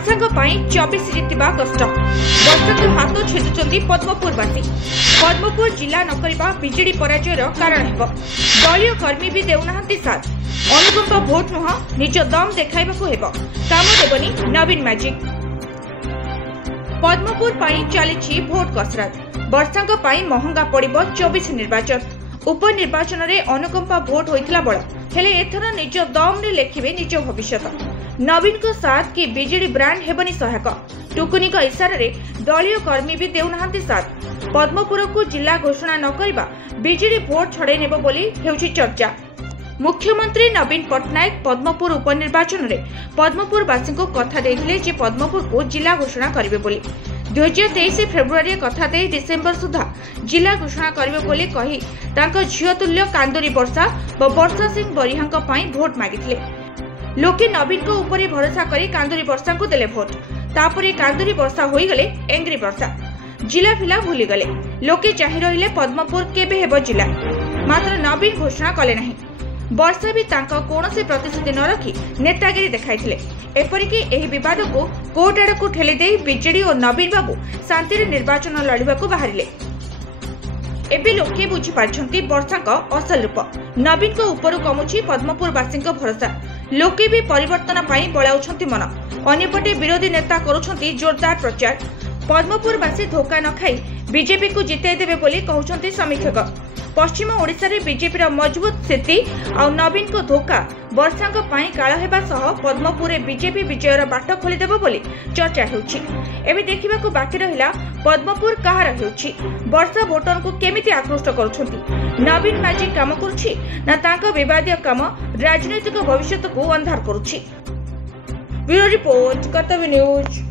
वर्षांग 24 जीतिबा कष्ट वर्षांग हाथ छेदुचंदी पद्मपुरवासी। पद्मपुर जिला नकरिबा बीजेडी पराजयर कारण हेब। दलीय कर्मी भी देउनाहांती साथ। अनुकंपा भोट नुह निज दम देखाइबाकू हेब। काम देबनी नवीन मैजिक। पद्मपुर पाई चलीछि भोट कसरत। वर्षांग पाई महंगा पड़िबो 24 निर्वाचन। उपनिर्वाचन रे अनुकंपा भोट होइथिला बळ हेले एथर निज दम रे लेखिबे निज भविष्यत। नवीन को साथ कि बीजेडी ब्रांड हेबनी सहायक। टुकुनी का इशारा रे दलीय कर्मी भी देउनाहांती साथ। पद्मपुर को जिला घोषणा न करिबा बीजेडी भोट छड़े नेबो बोली हेउछि चर्चा। मुख्यमंत्री नवीन पट्टनायक पद्मपुर उपनिर्वाचन रे पद्मपुरवासी को कथा देथिले जे पद्मपुर को जिला घोषणा करिवे बोली। 2023 फेब्रुआरी कथा दे डिसेंबर सुधा जिला घोषणा करिवे बोली कहि तांको झियो तुल्य कांदुरी वर्षा व वर्षा सिंह बरिहांक पई भोट मागिथिले। लोके नवीन को ऊपर भरोसा करी कांदुरी वर्षा को देले भोट। तापरे कांदुरी वर्षा होई गले एंग्री वर्षा। जिला फिला भूली गले। लोके चाहि रहिले पद्मपुर केबे हेबो जिला। मात्र नवीन घोषणा कले नहीं। वर्षा भी तांका कोनोसी प्रतिश्रुति न रखी नेतागिरी देखाइथिले। एपरिकी एही विवाद को कोर्ट आड़कू ठेली देई बीजेडी और नवीन बाबू शांति निर्वाचन लड़िबाकू बाहरिले। एबे लोके बुझी पारछंती वर्षाक असल रूप। नवीन को ऊपर कमुछि पद्मपुरवासी भरोसा। लोके भी परिवर्तन पाई बळाउछंती मन। अन्यपटे विरोधी नेता करूछंती जोरदार प्रचार। पद्मपुरवासी धोखा न खाई बीजेपी को जिताई देबे बोली कहउछंती समीक्षक। पश्चिम ओडिशा रे बीजेपी रा मजबूत स्थिति आ नवीन को धोखा वर्षांग पाई काळ हेबा सह पद्मपुर रे बीजेपी विजयर बाट खोली देबो बोली चर्चा हेउछि। एबे देखिबाकू बाकी रहिला पद्मपुर कहार हेउछि। वर्षा भोटर को केमिति आकृष्ट करूछंती। नवीन मैजिक काम करूछि ना तांका विवादीय काम राजनीतिक भविष्य को अंधार करूछि। ब्यूरो रिपोर्ट कर्तव्य न्यूज।